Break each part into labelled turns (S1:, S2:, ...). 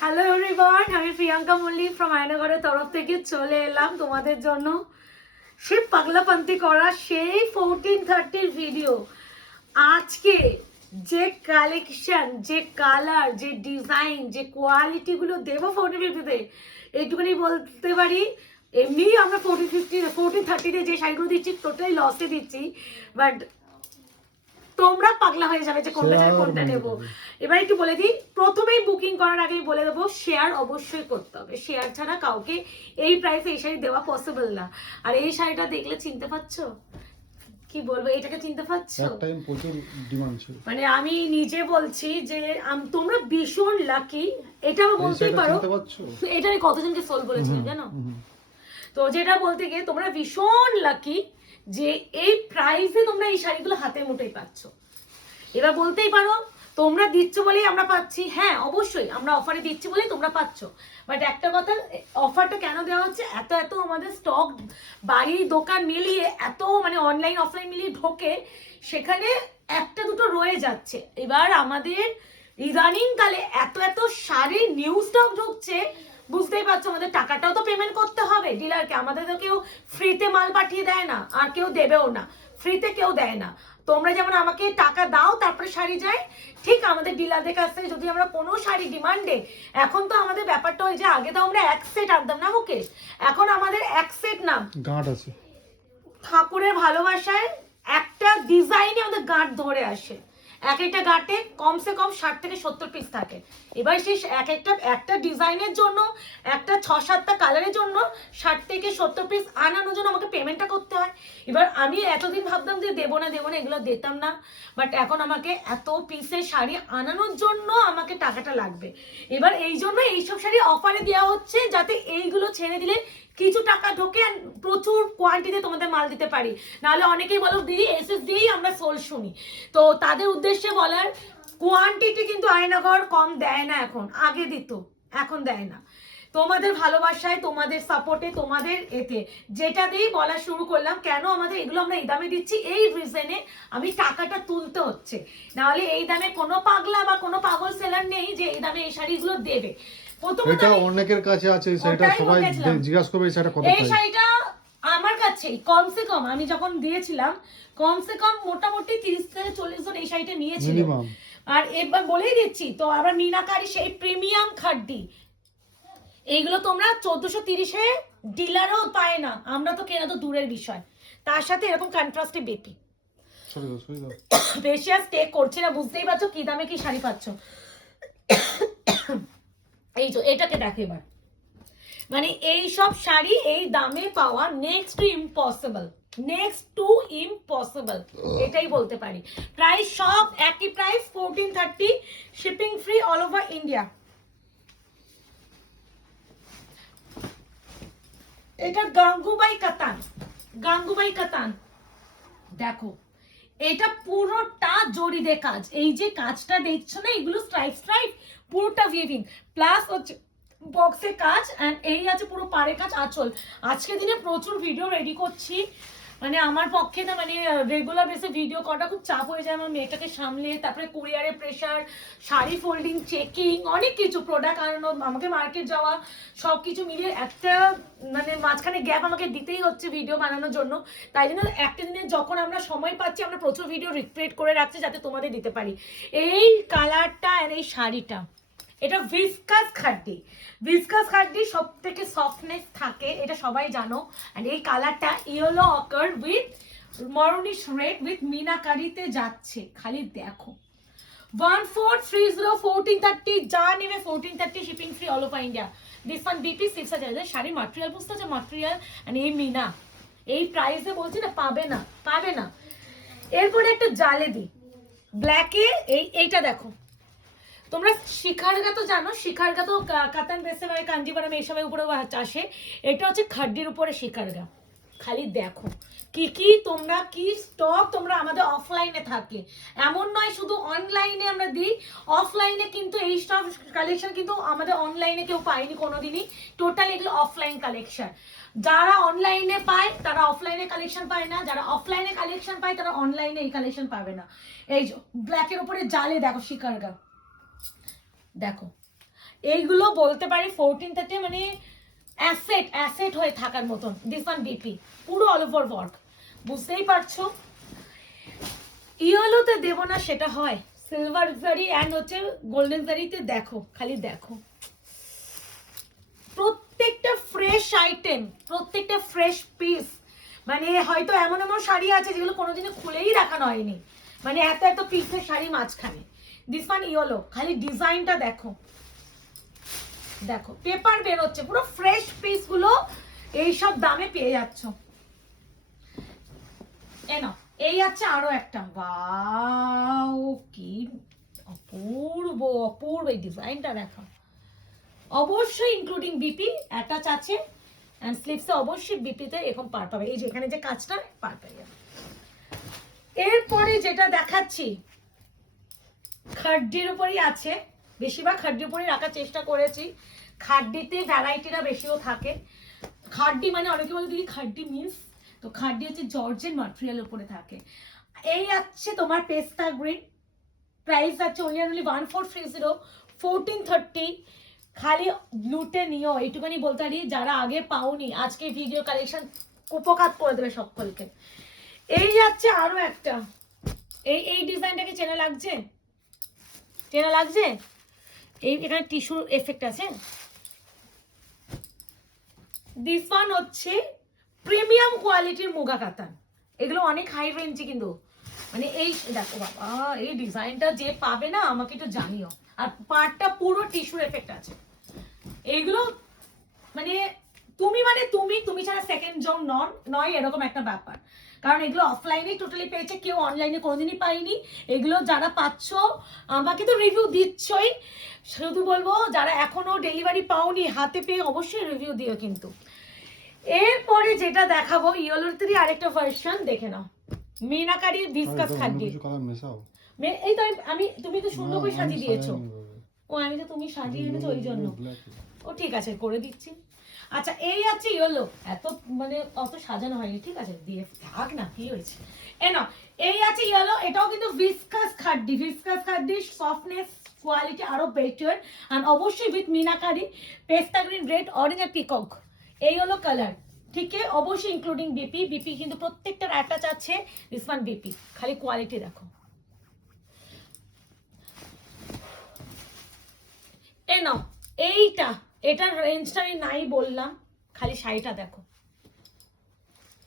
S1: Hello everyone আমি Priyanka Mallick from আয়নাগরের তরফ থেকে চলে এলাম তোমাদের জন্য। সে পাগলাপান্তি করা সেই ফোরটিন থার্টির ভিডিও আজকে যে কালেকশন যে কালার যে ডিজাইন যে কোয়ালিটিগুলো দেবো ফোরটিন ফিফটিতে এইটুকুনি বলতে পারি। এমনি আমরা ফোরটিন ফিফটি ফোরটিন থার্টিতে যে শাড়িগুলো দিচ্ছি টোটালি লসে দিচ্ছি। বাট তোমরা পাগলা হয়ে যাবে যে কোনটা ছেড়ে কোনটা নেব। এবার একটু বলে দিই প্রথমেই বুকিং করার আগেই বলে দেবো শেয়ার অবশ্যই করতে হবে। শেয়ার ছাড়া কাউকে এই প্রাইসে এই শাড়ি দেওয়া পসিবল না। আর এই শাড়িটা দেখলে চিনতে পারছ? কি বলব এটাকে চিনতে পারছ?
S2: টাইম প্রচুর ডিমান্ড ছিল।
S1: মানে আমি নিজে বলছি যে আম- তোমরা ভীষণ লাকি এটা
S2: এই
S1: বলতেই পারো। এটা আমি কতজনকে সোল বলেছিলাম জানো? তো যেটা বলতে গিয়ে তোমরা ভীষণ লাকি যে এই প্রাইসে তোমরা এই শাড়িগুলো হাতে মুঠেই পাচ্ছ। এবার বলতেই পারো, তোমরা দিচ্ছ বলেই আমরা পাচ্ছি। হ্যাঁ অবশ্যই, আমরা অফারে দিচ্ছি বলেই তোমরা পাচ্ছ। বাট একটা কথা অফারটা কেন দেওয়া হচ্ছে? এত এত আমাদের স্টক বাড়ি, দোকান মিলিয়ে, এত মানে অনলাইন অফলাইন মিলিয়ে ঢোকে, সেখানে একটা, দুটো রয়ে যাচ্ছে। এবার আমাদের ইদানিং কালে এত এত শাড়ি নিউ স্টক ঢুকছে বুঝতেই পারছ আমাদের টাকাটাও তো পেমেন্ট করতে হবে। ডিলারকে আমাদের তো কেউ ফ্রিতে মাল পাঠিয়ে দেয় না আর কেউ দেবেও না। ফ্রিতে কেউ দেয় না। তোমরা যেমন আমাকে টাকা দাও তারপরে শাড়ি যায় ঠিক আমাদের ডিলারদের কাছ থেকে যদি আমরা কোনো শাড়ি ডিমান্ডে এখন তো আমাদের ব্যাপারটা হয় যে আগে তো আমরা এক সেট আনতাম না মুকেশ? এখন আমাদের এক সেট না।
S2: গাঁট আছে।
S1: ঠাকুরের ভালোবাসায় একটা ডিজাইনে আমাদের গাঁট ধরে আসে। এক একটা গাঁটে কমসে কম ষাট থেকে সত্তর পিস থাকে। এবার সেই এক একটা একটা ডিজাইনের জন্য, একটা ছ সাতটা কালারের জন্য ষাট থেকে সত্তর পিস আনানোর জন্য আমাকে পেমেন্টটা করতে হয়। এবার আমি এতদিন ভাবতাম যে দেবো না দেবো না, এগুলো দিতাম না। বাট এখন আমাকে এত পিসের শাড়ি আনানোর জন্য আমাকে টাকাটা লাগবে। এবার এই জন্য এইসব শাড়ি অফারে দেওয়া হচ্ছে যাতে এইগুলো ছেড়ে দিলে কিছু টাকা ঢোকে প্রচুর কোয়ান্টিতে তোমাদের মাল দিতে পারি। নাহলে অনেকেই বলো, দিদি এসএস দিয়েই আমরা সোল শুনি। তো তাদের উদ্দেশ্যে বলার কোয়ান্টিটি কিন্তু আয়নাঘর কম দেয় না এখন আগে দিত এখন দেয় না। তোমাদের ভালোবাসায় তোমাদের সাপোর্টে তোমাদের এতে। যেটা দিয়েই বলা শুরু করলাম কেন আমাদের এগুলো আমরা এই দামে দিচ্ছি এই রিজনে আমি টাকাটা তুলতে হচ্ছে। নাহলে এই দামে কোনো পাগলা বা কোনো পাগল সেলার নেই যে এই দামে এই শাড়িগুলো দেবে। প্রথমত
S2: এটা অনেকের কাছে আছে
S1: ওটাই
S2: সবাই জিজ্ঞাসা করবে এই শাড়িটা কত
S1: এই শাড়িটা আমার কাছেই কমসে কম আমি যখন দিয়েছিলাম কমসে কম মোটামুটি তিরিশ থেকে চল্লিশ জন এই শাড়িটা নিয়েছিল। আর এবার বলেই দিচ্ছি তো আবার মিনাকারি সেই প্রিমিয়াম খাড্ডি। এইগুলো তোমরা চোদ্দশো তিরিশে ডিলারও পায় না আমরা তো কেনা তো দূরের বিষয়। তার সাথে এরকম কন্ট্রাস্টে বেপি। বেশি আর স্টে করছে না বুঝতেই পারছ কি দামে কি শাড়ি পাচ্ছ। এই তো এটাকে দেখো এবার। মানে এই সব শাড়ি এই দামে পাওয়া next to impossible next to impossible এটাই বলতে পারি। প্রাইস সব একই price fourteen thirty shipping free all over India এটা গাঙ্গুবাই কাতান গাঙ্গুবাই কাতান। দেখো এটা পুরোটা জরিদে কাজ। এই যে কাজটা দেখছ না এগুলো স্ট্রাইপ স্ট্রাইপ পুরোটা ভিভিং প্লাস হচ্ছে বক্সের কাজ অ্যান্ড এই আছে পুরো পাড়ে কাজ আঁচল। আজকে দিনে প্রচুর ভিডিও রেডি করছি। মানে আমার পক্ষে না মানে রেগুলার বেসে ভিডিও করাটা খুব চাপ হয়ে যায় আমার মেয়েটাকে সামলে। তারপরে কুরিয়ারে প্রেশার শাড়ি ফোল্ডিং চেকিং অনেক কিছু প্রোডাক্ট আনানো, আমাকে মার্কেট যাওয়া সব কিছু মিলিয়ে একটা মানে মাঝখানে গ্যাপ আমাকে দিতেই হচ্ছে ভিডিও বানানোর জন্য। তাই জন্য একটা দিনে যখন আমরা সময় পাচ্ছি, আমরা প্রচুর ভিডিও রিক্রিয়েট করে রাখছি যাতে তোমাদের দিতে পারি। এই কালারটা আর এই শাড়িটা। এটা ভিসকাস খাড্ডি ভিসকাস খাড্ডি সব থেকে সফটনেস থাকে, এটা সবাই জানো। আর এই কালারটা yellow ochre with maroonish red with মিনাকারিতে যাচ্ছে। খালি দেখো। One four three zero fourteen thirty যা নেবে fourteen thirty shipping free all over India this one BP six হাজার শাড়ির মাটেরিয়াল বুঝতে হচ্ছে মাটেরিয়াল অ্যান্ড এই মিনা। এই প্রাইসে বলছি না, পাবে না পাবে না। এরপরে একটা জালে দিই ব্ল্যাকে এই, এইটা দেখো। তোমরা শিখারগা তো জানো শিখারগা তো কাতান বেসে মানে কাঞ্জিপাড়াম এইসবের উপরে আসে। এটা হচ্ছে খাড্ডির উপরে শিখারগা খালি দেখো, কি কি তোমরা, কি স্টক তোমরা আমাদের অফলাইনে থাকে এমন নয় শুধু অনলাইনে আমরা দিই অফলাইনে কিন্তু এই স্টক কালেকশন কিন্তু আমাদের অনলাইনে কেউ পায়নি কোনোদিনই। টোটাল এগুলো অফলাইন কালেকশন যারা অনলাইনে পায়, তারা অফলাইনে কালেকশন পায় না। যারা অফলাইনে কালেকশন পায়, তারা অনলাইনে এই কালেকশন পাবে না। এই ব্ল্যাকের উপরে জালে দেখো শিকারগা দেখো। এইগুলো বলতে পারি ফোরটিন থেকে মানে অ্যাসেট অ্যাসেট হয়ে থাকার মতন দিস ওয়ান বিপি পুরো অল ওভার ওয়ার্ক বুঝতেই পারছ? ইয়েলোতে দেবো না, সেটা হয়। সিলভার জারি অ্যান্ড হচ্ছে গোল্ডেন জারিতে দেখো, খালি দেখো। প্রত্যেকটা ফ্রেশ আইটেম প্রত্যেকটা ফ্রেশ পিস মানে হয়তো এমন এমন শাড়ি আছে যেগুলো কোনোদিনও খুলেই দেখানো হয়নি। মানে এত এত পিসের শাড়ি মাঝখানে। দিস ওয়ান ইয়েলো খালি ডিজাইনটা দেখো দেখো পেপার বেরোচ্ছে পুরো ফ্রেশ পিসগুলো এইসব দামে পেয়ে যাচ্ছ এ নাও এই আছে আরও একটা বাও কি অপূর্ব অপূর্ব এই ডিজাইনটা দেখো অবশ্যই ইনক্লুডিং বিপি অ্যাটাচ আছে অ্যান্ড স্লিপসে অবশ্যই বিপিতে এরকম পার পাবে। এই যে এখানে যে কাজটা পার পেয়ে যাবে এরপরে যেটা দেখাচ্ছি খাড্ডির উপরই আছে। বেশিরভাগ খাড্ডির উপরেই রাখার চেষ্টা করেছি। খাড্ডিতে ভ্যারাইটিটা বেশিও থাকে। খাড্ডি মানে অনেকে বলে দিদি খাড্ডি মিন্স? তো খাড্ডি হচ্ছে জর্জের মাটেরিয়াল উপরে থাকে। এই আছে তোমার পেস্তা গ্রিন। প্রাইস আছে only only one four three zero fourteen thirty খালি লুটে নিও এইটুখানি বলতে পারি, যারা আগে পাওনি, আজকে ভিডিও কালেকশন উপকার করে দেবে সকলকে। এই যাচ্ছে আরও একটা। এই এই ডিজাইনটাকে চেনা লাগছে? চেনা লাগছে? এই এখানে টিস্যুর এফেক্ট আছে। ওয়ান হচ্ছে প্রিমিয়াম কোয়ালিটির মুগা কাতান। এগুলো অনেক হাই রেঞ্জে কিন্তু। মানে এই দেখো বাবা, এই ডিজাইনটা যে পাবে না, আমাকে একটু জানিও। আর পার্টটা পুরো টিস্যুর এফেক্ট আছে। এইগুলো মানে তুমি মানে তুমি তুমি ছাড়া সেকেন্ড জন নন নয় এরকম একটা ব্যাপার। কারণ এগুলো অফলাইনে টোটালি পেয়েছে কেউ অনলাইনে কোনোদিনই পাইনি। এগুলো যারা পাচ্ছ আমাকে তো রিভিউ দিচ্ছই। শুধু বলব যারা এখনও ডেলিভারি পাওনি হাতে পেয়ে অবশ্যই রিভিউ দিও কিন্তু। এরপরে যেটা দেখাবো ইয়েলোর আরেকটা ভার্সন দেখে নাও। মিনাকারি ডিসকাস খাদ্যি এই তো আমি- আমি তুমি তো সুন্দর করে সাজিয়ে দিয়েছ। ও আমি তো তুমি সাজিয়ে এনেছো ওই জন্য। ও ঠিক আছে করে দিচ্ছি। আচ্ছা এই আছে ইয়েলো এত মানে অত সাজানো হয়নি, ঠিক আছে? দিয়ে থাক না, কি হয়েছে? এ না এই আছে ইয়েলো এটাও কিন্তু ভিসকাস খাড্ডি ভিসকাস খাড্ডি সফটনেস কোয়ালিটি আরও বেটার আর অবশ্যই উইথ মিনাকারি, পেস্তা গ্রিন রেড অরেঞ্জ আর পিকক এই হলো কালার ঠিক অবশ্যই ইনক্লুডিং বিপি বিপি কিন্তু প্রত্যেকটার অ্যাটাচ আছে ওয়ান বিপি খালি কোয়ালিটি দেখো। এ নাও, এইটা এটার রেঞ্জটা আমি নাই বললাম খালি শাড়িটা দেখো।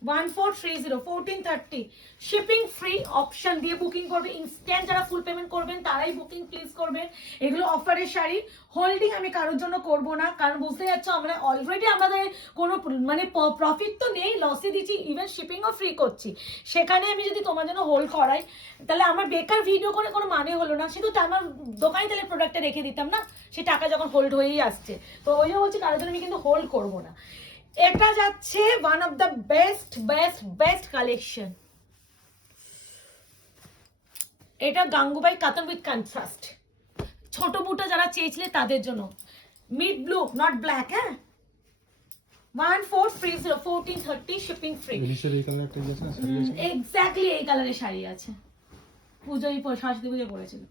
S1: One four three zero fourteen thirty shipping free option দিয়ে বুকিং করবে ইনস্ট্যান্ট যারা ফুল পেমেন্ট করবেন, তারাই বুকিং প্লিজ করবেন। এগুলো অফারের শাড়ি। হোল্ডিং আমি কারোর জন্য করব না, কারণ বুঝতে যাচ্ছ আমরা অলরেডি আমাদের কোনো মানে প্রফিট তো নেই লসে দিচ্ছি ইভেন শিপিংও ফ্রি করছি। সেখানে আমি যদি তোমার জন্য হোল্ড করাই, তাহলে আমার বেকার ভিডিও করে কোনো মানে হলো না। শুধু আমার দোকানে তাহলে প্রোডাক্টটা রেখে দিতাম না, সে টাকা যখন হোল্ড হয়েই আসছে। তো ওই জন্য বলছি, কারোর জন্য আমি কিন্তু হোল্ড করব না। এটা যাচ্ছে one of the best best best collection এটা গাঙ্গুবাই কাতান উইথ কন্ট্রাস্ট ছোট বুটা যারা চেয়েছিলে তাদের জন্য। মিড ব্লু নট ব্ল্যাক হ্যাঁ? One four three zero fourteen thirty shipping free
S2: এই
S1: এক্স্যাক্টলি এই কালারের শাড়ি আছে। পুজোই সরস্বতী পুজো পড়েছিল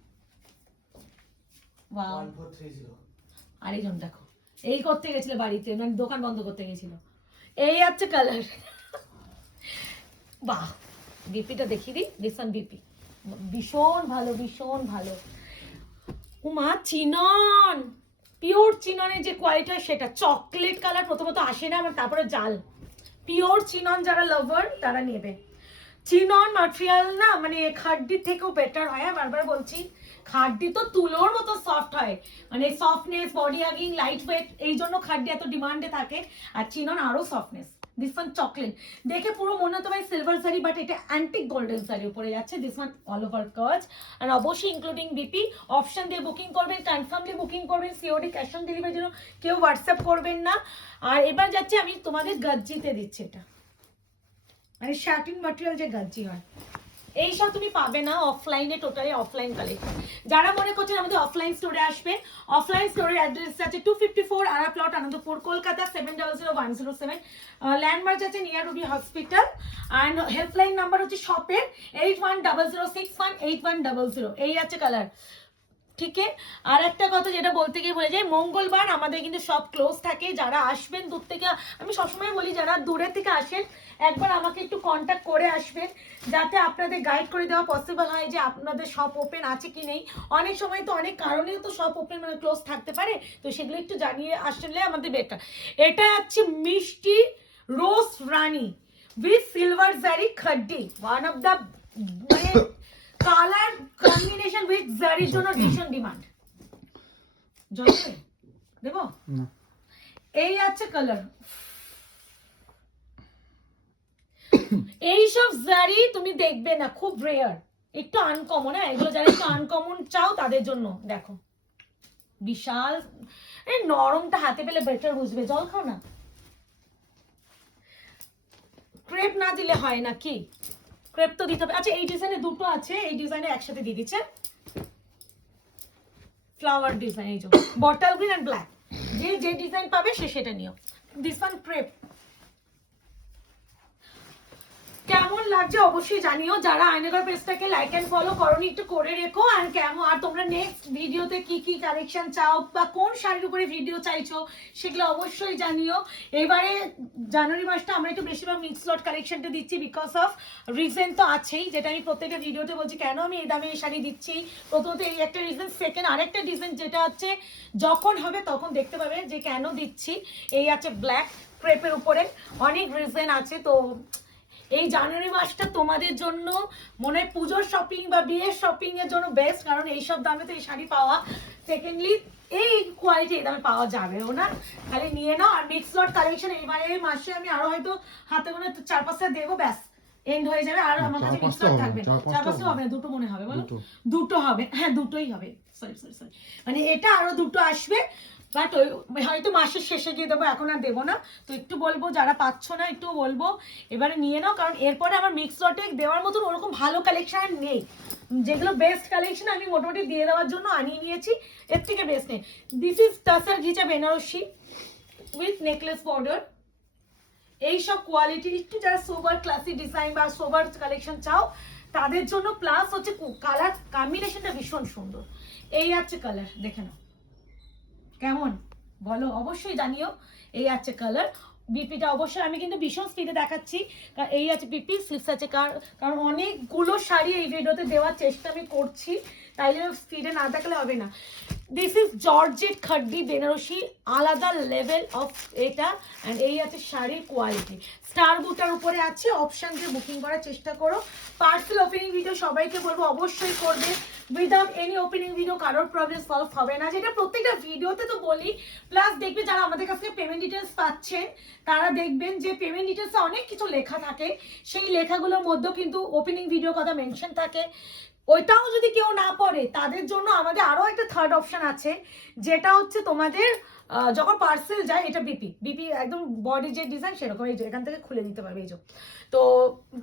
S1: wow
S3: one four three zero
S1: আরেকজন দেখো। এই করতে গেছিল বাড়িতে মানে দোকান বন্ধ করতে গেছিল। এই হচ্ছে কালার বাহ বিপিটা দেখিয়ে দিই দিসান বিপি। ভীষণ ভালো ভীষণ ভালো। উমা চিনন! পিওর চিননের যে কোয়ালিটি হয় সেটা। চকলেট কালার প্রথমত আসে না আমার তারপরে জাল। পিওর চিনন যারা লাভার তারা নেবে। চিনন মাটেরিয়াল না মানে খাড্ডির থেকেও বেটার হ্যাঁ, বারবার বলছি। খাড্ডি তো তুলোর মতো সফট হয়। মানে softness body hugging light weight এই জন্য খাড্ডি এত ডিমান্ডে থাকে। আর চিনন আরও সফটনেস দিস ওয়ান চকলেট দেখে পুরো মনে হতে পারে সিলভার শাড়ি বাট এটা অ্যান্টিক গোল্ডেন শাড়ি উপরে যাচ্ছে দিস ওয়ান অল ওভার কাজ আর অবশ্যই ইনক্লুডিং বিপি অপশন দিয়ে বুকিং করবেন কনফার্মলি বুকিং করবেন সিওডি ক্যাশ অন ডেলিভারির জন্য কেউ হোয়াটসঅ্যাপ করবেন না। আর এবার যাচ্ছে আমি তোমাদের গজ্জিতে দিচ্ছি এটা। মানে শার্টিন ম্যাটেরিয়াল যে গাঞ্জি হয়। এইসব তুমি পাবে না অফলাইনে টোটালি অফলাইন কালেকশন যারা মনে করছেন আমাদের অফলাইন স্টোরে আসবে অফলাইন স্টোরের অ্যাড্রেস আছে টু ফিফটি ফোর আরা plot Anandapur Kolkata seven double zero one zero seven landmark আছে near Ruby hospital and helpline number হচ্ছে শপের eight one double zero six one eight one double zero এই আছে colour ঠিক আর একটা কথা যেটা বলতে গিয়ে বলে যাই মঙ্গলবার আমাদের কিন্তু সব ক্লোজ থাকে, যারা আসবেন দূর থেকে, আমি সবসময় বলি যারা দূরে থেকে আসেন, একবার আমাকে একটু কন্ট্যাক্ট করে আসবেন, যাতে আপনাদের গাইড করে দেওয়া পসিবল হয় যে আপনাদের শপ ওপেন আছে কি নেই। অনেক সময় তো অনেক কারণেও তো শপ ওপেন মানে ক্লোজ থাকতে পারে, তো সেগুলো একটু জানিয়ে আসলে আমাদের বেটার এটা হচ্ছে মিষ্টি রোজ রানি উইথ সিলভার জারি খাড্ডি ওয়ান অফ দ্য মানে কালার কম্বিনেশন উইথ জারির জন্য ভীষণ ডিমান্ড জল দেবে? এই আছে কালার এইসব জারি তুমি দেখবে না খুব রেয়ার একটু আনকমন হ্যাঁ? এগুলো যারা একটু আনকমন চাও তাদের জন্য দেখো। বিশাল নরমটা হাতে পেলে বেটার বুঝবে জল খাও না। ক্রেপ না দিলে হয় না কি? ক্রেপ তো দিতে হবে। আচ্ছা এই ডিজাইনে দুটো আছে, এই ডিজাইনে একসাথে দিয়ে দিচ্ছে। ফ্লাওয়ার ডিজাইন এই যে বটল গ্রিন অ্যান্ড ব্ল্যাক যে যে ডিজাইন পাবে সে সেটা নিও। দিস ওয়ান ক্রেপ কেমন লাগছে অবশ্যই জানিও। যারা আয়নাগর পেজটাকে লাইক এন্ড ফলো করনি, একটু করে রেখো। আর কেমন আর তোমরা নেক্সট ভিডিওতে কি কি কালেকশন চাও বা কোন শাড়ির উপরে ভিডিও চাইছো, সেগুলো অবশ্যই জানিও। এবারে জানুয়ারি মাসটা আমরা একটু বেশিরভাগ মিক্স লট কালেকশনটা দিচ্ছি বিকজ অফ রিজন তো আছেই। যেটা আমি প্রত্যেকটা ভিডিওতে বলছি, কেন আমি এই দামে এই শাড়ি দিচ্ছি? প্রথমত এই একটা রিজন সেকেন্ড আরেকটা রিজন যেটা হচ্ছে, যখন হবে তখন দেখতে পাবে যে কেন দিচ্ছি। এই আছে ব্ল্যাক ক্রেপের উপরে। অনেক রিজন আছে, তো এই জানুয়ারি মাসটা তোমাদের জন্য মনে হয় পুজোর শপিং বা বিয়ের শপিং এর জন্য বেস্ট কারণ এইসব দামে তো এই শাড়ি পাওয়া সেকেন্ডলি এই কোয়ালিটি এই দামে পাওয়া যাবেও না। খালি নিয়ে নাও আর মিক্স লট কালেকশন এবারে মাসে আমি আরও হয়তো হাতে তো চার পাঁচটা দেবো ব্যাস। এন্ড হয়ে যাবে আর আমার কাছে মিক্স লট থাকবে
S2: চার পাঁচটা হবে।
S1: না দুটো মনে হবে বলো।
S2: দুটো।
S1: দুটো হবে। হ্যাঁ দুটোই হবে। সরি সরি সরি মানে এটা আরও দুটো আসবে। বাট ওই হয়তো মাসের শেষে গিয়ে দেবো, এখন আর দেবো না। তো একটু বলব, যারা পাচ্ছ না, একটু বলব। এবারে নিয়ে নাও, কারণ এরপরে আমার মিক্স লটে দেওয়ার মতন ওরকম ভালো কালেকশন নেই। যেগুলো বেস্ট কালেকশন আমি মোটামুটি দিয়ে দেওয়ার জন্য আনিয়ে নিয়েছি, এর থেকে বেস্ট নেই। This is tussar ghicha Banarasi with necklace border এইসব কোয়ালিটি একটু যারা সোবার ক্লাসি ডিজাইন বা সোবার কালেকশন চাও, তাদের জন্য প্লাস হচ্ছে কালার কম্বিনেশনটা ভীষণ সুন্দর। এই আছে কালার দেখে নাও। কেমন? বলো, অবশ্যই জানিও এই আছে কালার বিপিটা অবশ্যই, আমি কিন্তু ভীষণ স্পিডে দেখাচ্ছি। এই আছে বিপি স্লিপস আছে কার- কারণ অনেকগুলো শাড়ি এই ভিডিওতে দেওয়ার চেষ্টা আমি করছি তাই জন্য স্পিডে না দেখালে হবে না। দিস ইজ জর্জেট খাড্ডি বেনারসি আলাদা লেভেল অফ এটা অ্যান্ড এই আছে শাড়ির কোয়ালিটি স্টার বুটার উপরে আছে অপশন দিয়ে বুকিং করার চেষ্টা করো। পার্সেল ওপেনিং ভিডিও সবাইকে বলব, অবশ্যই করবে। উইদাউট এনি ওপেনিং ভিডিও কারোর প্রবলেম সলভ হবে না। যেটা প্রত্যেকটা ভিডিওতে তো বলি প্লাস দেখবে যারা আমাদের কাছ পেমেন্ট ডিটেলস পাচ্ছেন, তারা দেখবেন যে পেমেন্ট ডিটেলসে অনেক কিছু লেখা থাকে। সেই লেখাগুলোর মধ্যেও কিন্তু ওপেনিং ভিডিও কথা মেনশন থাকে। ওইটাও যদি কেউ না পড়ে, তাদের জন্য আমাদের আরও একটা থার্ড অপশন আছে, যেটা হচ্ছে তোমাদের যখন পার্সেল যায়, এটা বিপি বিপি একদম বডি যে ডিজাইন সেরকম, এই যে এখান থেকে খুলে দিতে পারবে, এই যে। তো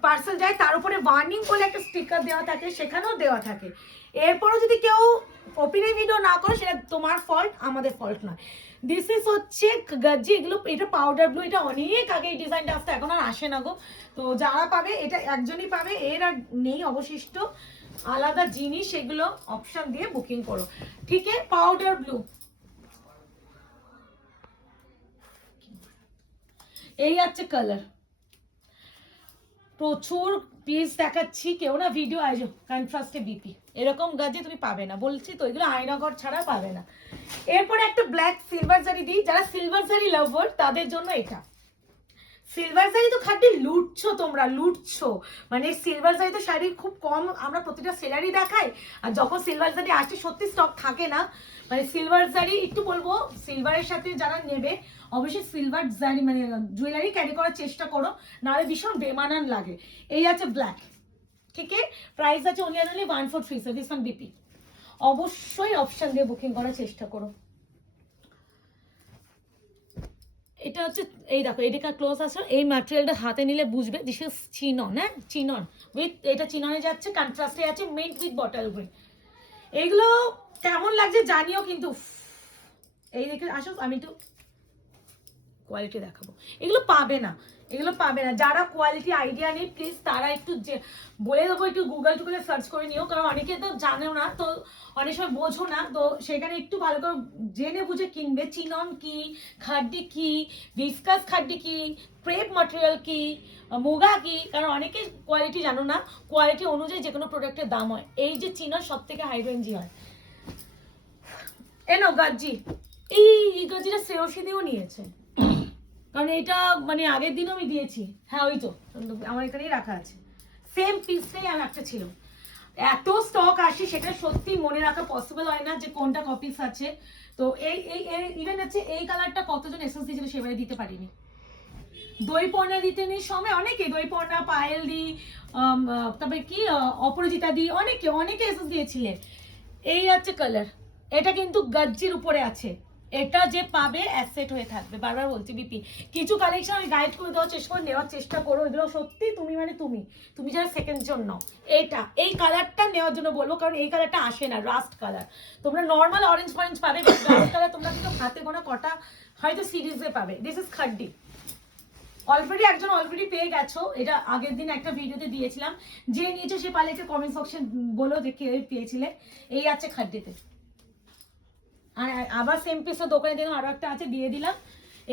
S1: পার্সেল যায়, তার উপরে ওয়ার্নিং বলে একটা স্টিকার দেওয়া থাকে, সেখানেও দেওয়া থাকে। এরপরও যদি কেউ ওপেনিং ভিডিও না করে, সেটা তোমার ফল্ট আমাদের ফল্ট নয়। দিস ইজ হচ্ছে গাজ্জি, এগুলো, এটা পাউডার ব্লু এটা অনেক আগে এই ডিজাইনটা আসতে, এখন আর আসে না গো। তো যারা পাবে, এটা একজনই পাবে, এর আর নেই অবশিষ্ট। আলাদা জিনিস, এগুলো অপশন দিয়ে বুকিং করো। ঠিক আছে পাউডার ব্লু এই আছে কালার প্রচুর পিস দেখাচ্ছি, কেউ না ভিডিও আয়োজন কনট্রাস্টে বিপি এরকম গাজে তুমি পাবে না। বলছি তো, এগুলো আয়নাঘর ছাড়া পাবে না। এরপরে একটা ব্ল্যাক সিলভার জারি দিই। যারা সিলভার জারি লাভার তাদের জন্য এটা। সিলভার শাড়ি তো খাটি লুটছো তোমরা, লুটছো। মানে সিলভার শাড়ি তো শাড়ি খুব কম আমরা প্রতিটা সেলারি দেখাই। আর যখন সিলভার শাড়ি আসে সত্যি স্টক থাকে না। মানে সিলভার শাড়ি, একটু বলব সিলভারের সাথে যারা নেবে, অবশ্যই সিলভার জারি মানে জুয়েলারি ক্যারি করার চেষ্টা করো, নাহলে ভীষণ বেমানান লাগে। এই আছে ব্ল্যাক ঠিক প্রাইস আছে only only one four three this one BP অবশ্যই অপশন দিয়ে বুকিং করার চেষ্টা করো। এটা হচ্ছে, এই দেখো এদিকে ক্লোজ আসো এই ম্যাটেরিয়ালটা হাতে নিলে বুঝবে দিস ইজ চিনন হ্যাঁ? চিনন উইথ এটা চিননে যাচ্ছে কন্ট্রাস্টে আছে মিন্ট উইথ বটল গ্রিন এইগুলো কেমন লাগছে জানিও কিন্তু এই দেখে আসো, আমি একটু কোয়ালিটি দেখাবো। এগুলো পাবে না। এগুলো পাবে না। যারা কোয়ালিটি আইডিয়া নেই প্লিজ তারা একটু যে, বলে দেবো, একটু গুগল টুগলে সার্চ করে নিও। কারণ অনেকে তো জানেও না, তো অনেক সময় বোঝো না। তো সেখানে একটু ভালো করে জেনে বুঝে কিনবে। চিনন কি? খাড্ডি কি? ডিসকাস খাড্ডি কি? ক্রেপ ম্যাটেরিয়াল কি? মুগা কি? কারণ অনেকে কোয়ালিটি জানো না। কোয়ালিটি অনুযায়ী যে কোনো প্রোডাক্টের দাম হয়। এই যে চিনন সব থেকে হাই রেঞ্জি হয়। এনো গাজ্জি এই গাজ্জিটা শ্রেয়সী নিয়েছে। কারণ এটা মানে আগের দিনও আমি দিয়েছি। হ্যাঁ ওই তো। আমার এখানেই রাখা আছে। সেম পিসটাই আর একটা ছিল। এত স্টক আসে, সেটা সত্যি মনে রাখা পসিবল হয় না যে কোনটা কপিস আছে। তো এই এই ইভেন হচ্ছে এই কালারটা কতজন এসেন্স দিয়েছিল সেবারে দিতে পারিনি। দই পর্ণা দিতে নেই সময় অনেকে দই পর্ণা পায়েল দি তারপরে কি অপরাজিতা দি, অনেকে অনেকে এসেন্স দিয়েছিলেন এই আছে কালার এটা কিন্তু গজ্জির উপরে আছে। এটা যে পাবে অ্যাসেট হয়ে থাকবে, বারবার বলছি বিপি কিছু কালেকশন আমি গাইড করে দেওয়ার চেষ্টা করে নেওয়ার চেষ্টা করো, এগুলো সত্যি তুমি মানে তুমি তুমি যারা সেকেন্ড জন্য এটা, এই কালারটা নেওয়ার জন্য বলব, কারণ এই কালারটা আসে না রাস্ট কালার তোমরা নর্মাল অরেঞ্জ ফরেঞ্জ পাবে কালার তোমরা কিন্তু হাতে গোনা কটা, হয়তো সিরিজে পাবে দিস ইজ খাড্ডি অলরেডি একজন অলরেডি পেয়ে গেছো, এটা আগের দিন একটা ভিডিওতে দিয়েছিলাম, যে নিয়েছে সে পালে কমেন্ট সেকশন বলো যে কে পেয়েছিলে, এই আছে খাড্ডিতে আর আবার সেম পিসও দোকানে দিলাম আরও একটা আছে, দিয়ে দিলাম।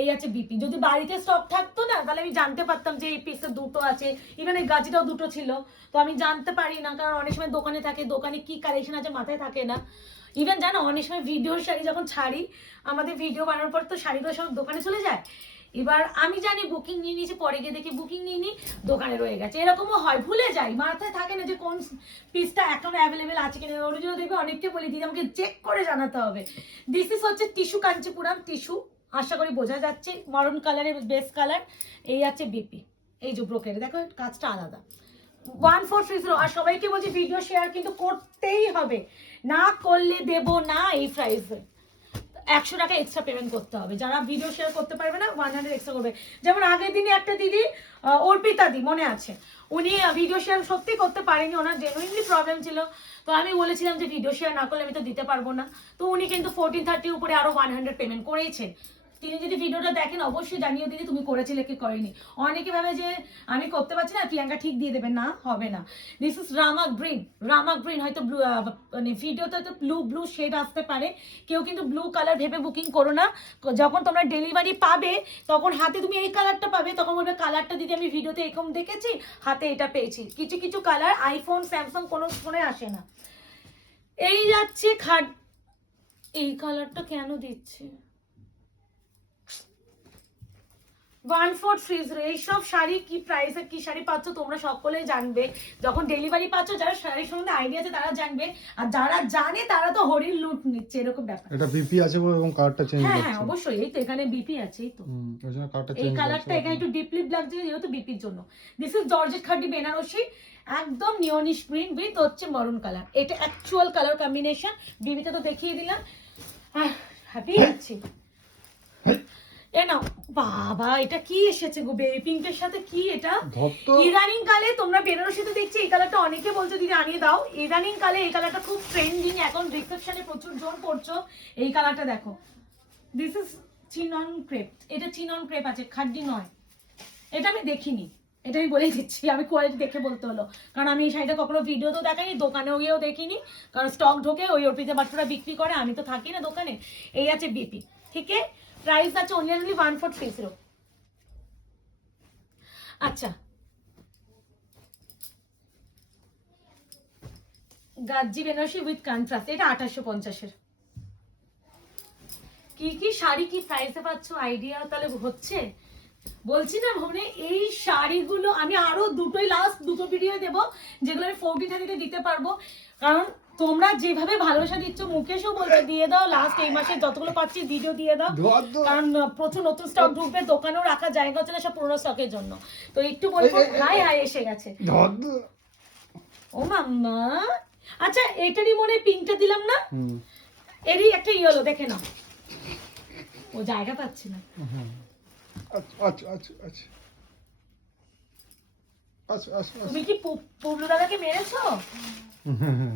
S1: এই আছে বিপি যদি বাড়িতে স্টক থাকতো না, তাহলে আমি জানতে পারতাম যে এই পিসে দুটো আছে। ইভেন এই গাছিটাও দুটো ছিল। তো আমি জানতে পারি না, কারণ অনেক সময় দোকানে থাকে, দোকানে কি কালেকশন আছে মাথায় থাকে না। ইভেন জানো, অনেক সময় ভিডিও শাড়ি যখন ছাড়ি, আমাদের ভিডিও বানানোর পর তো শাড়িগুলো সব দোকানে চলে যায়। এবার আমি জানি বুকিং নিয়ে নিয়েছি, পরে গিয়ে দেখি বুকিং নিয়ে নি দোকানে রয়ে গেছে। এরকমও হয়, ভুলে যাই। মাথায় থাকে না যে কোন পিসটা এখন অ্যাভেলেবেল আছে কিনা। অরিজিনাল দেখবে অনেককে বলি, দিদি, আমাকে চেক করে জানাতে হবে। দিস ইস হচ্ছে টিস্যু কাঞ্চিপুরাম টিস্যু আশা করি বোঝা যাচ্ছে। মরন কালারের বেস কালার এই আছে বিপি এই যে ব্রোকের দেখো, কাজটা আলাদা। ওয়ান ফোর থ্রি জিরো আর সবাইকে বলছি ভিডিও শেয়ার কিন্তু করতেই হবে। না করলে দেব না এই প্রাইসে একশো টাকা এক্সট্রা পেমেন্ট করতে হবে। যারা ভিডিও শেয়ার করতে পারবে না ওয়ান হান্ড্রেড এক্সট্রা করবে। যেমন আগের দিনে একটা দিদি অর্পিতা দি, মনে আছে? উনি ভিডিও শেয়ার সত্যি করতে পারেনি, ওনার জেনুইনলি প্রবলেম ছিল। তো আমি বলেছিলাম যে ভিডিও শেয়ার না করলে আমি তো দিতে পারব না। তো উনি কিন্তু ফোরটিন থার্টির উপরে আরও ওয়ান হান্ড্রেড পেমেন্ট করেইছেন। তিনি যদি ভিডিওটা দেখেন, অবশ্যই জানিয়ে দিদি তুমি করেছিলে কি করেনি। অনেকে ভাবে যে আমি করতে পারছি না, প্রিয়াঙ্কা ঠিক দিয়ে দেবে। না, হবে না। This is Rama green Rama green হয়তো ব্লু মানে ভিডিওতে হয়তো ব্লু ব্লু শেড আসতে পারে। কেউ কিন্তু ব্লু কালার ভেবে বুকিং করো না। যখন তোমরা ডেলিভারি পাবে, তখন হাতে তুমি এই কালারটা পাবে। তখন বলবে কালারটা দিদি, আমি ভিডিওতে এরকম দেখেছি, হাতে এটা পেয়েছি। কিছু কিছু কালার আইফোন স্যামসাং কোনো ফোনে আসে না। এই যাচ্ছে খাট এই কালারটা কেন দিচ্ছে? ওয়ান ফোর থ্রি জিরো এইসব শাড়ি কি প্রাইসে কি শাড়ি পাচ্ছ তোমরা সকলেই জানবে। যখন ডেলিভারি পাচ্ছ যারা শাড়ির সম্বন্ধে আইডিয়া আছে তারা জানবে। আর যারা জানে তারা তো হরির লুট নিচ্ছে এরকম ব্যাপার।
S2: এটা বিপি আছে বলে এবং কালারটা চেঞ্জ
S1: হ্যাঁ হ্যাঁ অবশ্যই এই তো এখানে বিপি আছে তো।
S2: ওই জন্য কালারটা
S1: এই কালারটা এখানে একটু ডিপলি ব্ল্যাক দিয়ে যেহেতু বিপির জন্য। দিস ইজ জর্জেট খাড্ডি বেনারসি একদম নিয়নিশ গ্রিন উইথ হচ্ছে মরুন কালার এটা অ্যাকচুয়াল কালার কম্বিনেশন বিবিতে তো দেখিয়ে দিলাম। হ্যাঁ হ্যাপি আছি। এ না বাবা এটা কি এসেছে গো? বেবি পিঙ্কের সাথে কি এটা? ইদানিং কালে তোমরা বেনারসিতে দেখছি এই কালারটা অনেকে বলছো দিদি আনিয়ে দাও। ইদানিং কালে এই কালারটা খুব ট্রেন্ডিং এখন রিসেপশনে প্রচুর জোর পড়ছো এই কালারটা দেখো। দিস ইজ চিনন ক্রেপ এটা চিনন ক্রেপ আছে খাড্ডি নয়। এটা আমি দেখিনি। এটা আমি বলেই দিচ্ছি আমি কোয়ালিটি দেখে বলতে হলো। কারণ আমি এই শাড়িটা কখনো ভিডিওতেও দেখাইনি দোকানেও গিয়েও দেখিনি। কারণ স্টক ঢোকে ওই অর্পিতা বাট্টুরা বিক্রি করে আমি তো থাকি না দোকানে। এই আছে বিপি আছে প্রাইস আছে only one four three zero আচ্ছা। গাজ্জি বেনারসি উইথ কন্ট্রাস্ট এটা আঠাশশো পঞ্চাশের। কি কি শাড়ি, কি প্রাইসে পাচ্ছ? আইডিয়া তাহলে হচ্ছে। বলছি না ভবনে, এই শাড়িগুলো আমি আরও দুটোই লাস্ট দুটো ভিডিও দেব, যেগুলো আমি ফোরটি থার্টিতে দিতে পারব। কারণ তোমরা যেভাবে ভালোবাসা দিচ্ছ মুকেশও বলছে দিয়ে দাও লাস্ট এই মাসে যতগুলো পাচ্ছি ভিডিও দিয়ে দাও। কারণ প্রচুর নতুন স্টক ঢুকবে দোকানেও রাখা জায়গা হচ্ছে না সব পুরোনো স্টকের জন্য। তো একটু বলব হাই হাই এসে গেছে। ও মাম্মা। আচ্ছা এটারই মনে পিঙ্কটা দিলাম না? এরই একটা ইয়েলো দেখে নাও। ও জায়গা পাচ্ছি না।
S2: আচ্ছা আচ্ছা আচ্ছা আচ্ছা।
S1: তুমি কি পুবলু দাদাকে মেরেছো?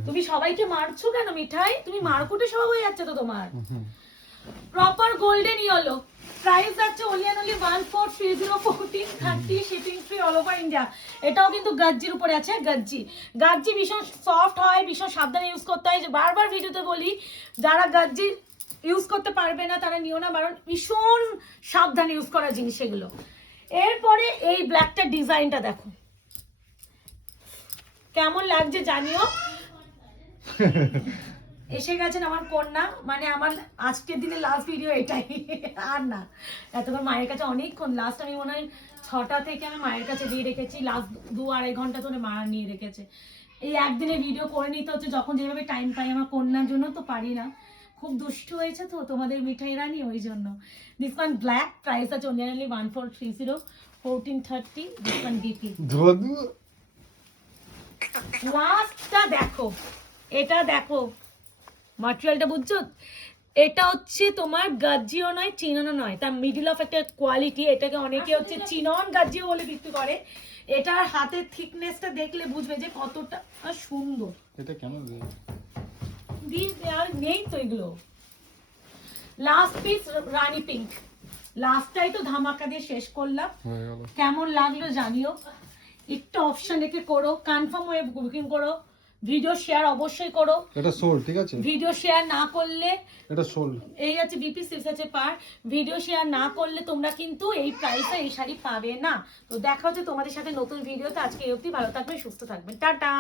S1: তুমি সবাইকে মারছো কেন, মিঠাই? তুমি মারকুটে সব হয়ে যাচ্ছে তো তোমার। প্রপার গোল্ডেন ইয়েলো প্রাইস যাচ্ছে only and only one four three zero fourteen thirty shipping free all over India এটাও কিন্তু গাজ্জির উপরে আছে, গাজ্জি। গাজ্জি ভীষণ সফট হয়, ভীষণ সাবধানে ইউজ করতে হয়। যে বারবার ভিডিওতে বলি, যারা গাজ্জি ইউজ করতে পারবে না, তারা নিও না কারণ ভীষণ সাবধানে ইউজ করা জিনিস এগুলো। এরপরে এই ব্ল্যাকটা ডিজাইনটা দেখো। কেমন লাগছে জানিও? এসে গেছেন আমার কন্যা মানে আমার আজকের দিনে লাস্ট ভিডিও এটাই। আর না, এতক্ষণ মায়ের কাছে অনেকক্ষণ লাস্ট আমি মনে হয় ছটা থেকে আমি মায়ের কাছে দিয়ে রেখেছি লাস্ট দু আড়াই ঘণ্টা ধরে মা নিয়ে রেখেছে। এই একদিনে ভিডিও করে নিতে হচ্ছে, যখন যেভাবে টাইম পাই আমার কন্যার জন্য তো পারি না। খুব দুষ্ট হয়েছে তো তোমাদের মিঠাই রানি, ওই জন্য। দিস ওয়ান ব্ল্যাক প্রাইস আছে one four three zero fourteen thirty this one DP লাস্টটা দেখো। এটা দেখো। মাটেরিয়ালটা বুঝছ? এটা হচ্ছে তোমার গাজ্জিও নয় চিননও নয়। তার মিডিল অফ একটা কোয়ালিটি এটাকে অনেকে হচ্ছে চিনন গাজ্জিও বলে বিক্রি করে। এটার হাতের থিকনেসটা দেখলে বুঝবে যে কতটা সুন্দর।
S2: এটা কেন দিয়ে?
S1: আর নেই তো এগুলো। লাস্ট পিস রানী পিঙ্ক লাস্টটাই তো ধামাকা দিয়ে শেষ করলাম। কেমন লাগল জানিও। একটু অপশন রেখে করো কনফার্ম হয়ে বুকিং করো ভিডিও শেয়ার অবশ্যই করো।
S2: এটা সোল ঠিক আছে?
S1: ভিডিও শেয়ার না করলে
S2: এটা সোল
S1: এই আছে বিপি সিক্স আছে পার। ভিডিও শেয়ার না করলে তোমরা কিন্তু এই প্রাইসে এই শাড়ি পাবে না। তো দেখা হচ্ছে তোমাদের সাথে নতুন ভিডিওতে আজকে এই অবধি ভালো থাকবে সুস্থ থাকবে টাটা!